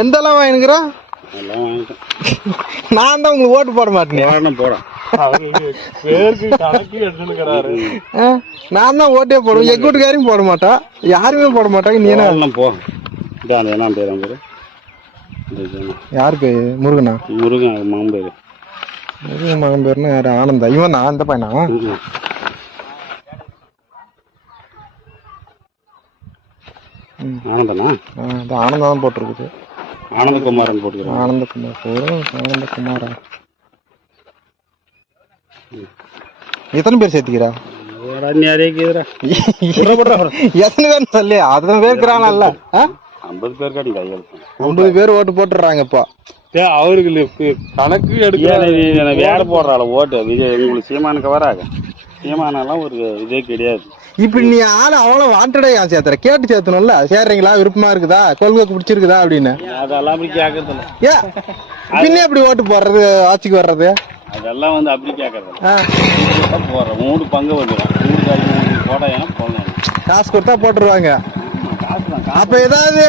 எந்தெல்லாம் வாங்கினுக்குறா? நான் தான் உங்களுக்கு ஓட்டு போட மாட்டேன். நான் தான் ஓட்டே போடுவேன். எங்க வீட்டுக்காரையும் போட மாட்டா, யாருமே போட மாட்டாங்க. நீ என்ன போ? யாருக்கு? முருகனா? முருகன் மகன் பேரு. முருகன் மகன் பேருன்னா யாரு? ஆனந்தா? இவன் நான் அந்த பையனா? ஆனந்தனா? ஆனந்தா தான் போட்டிருக்குது. ஆனந்தகுமாரன் போட்டுக்கிறேன். ஆனந்தகுமார் போடும். ஆனந்தகுமாரா? எத்தனை பேர் சேர்த்துக்கிறா? எத்தனை பேர் சொல்லி? அத்தனை பேர் இருக்கிறாங்கல்ல. 50 பேர் காட்டி 50 பேர் ஓட்டு போட்டுறாங்க இப்போ. அவருக்கு கணக்கு எடுக்க வேற போடுறாள் ஓட்டு. விஜய் உங்களுக்கு சீமானுக்கு வராங்க. சீமானெல்லாம் ஒரு இதே கிடையாது. இப்ப நீ ஆளு அவ்வளவு வாண்டடா ஏன் சேர்த்துற? கேட்டு சேர்த்தணும்ல. சேர்றீங்களா, விருப்பமா இருக்குதா, கொள்கை பிடிச்சிருக்குதா அப்படின்னு. அதெல்லாம் அப்படி கேட்கறது இல்ல. ஏன் பின்ன எப்படி ஓட்டு போடுறது? ஆட்சிக்கு வர்றது அதெல்லாம் வந்து அப்படி கேட்கறது போடுறோம். 3 பங்கு வந்துடும். 3 காய் போட போடணும். காசு கொடுத்தா போட்டுருவாங்க. அப்ப ஏதாவது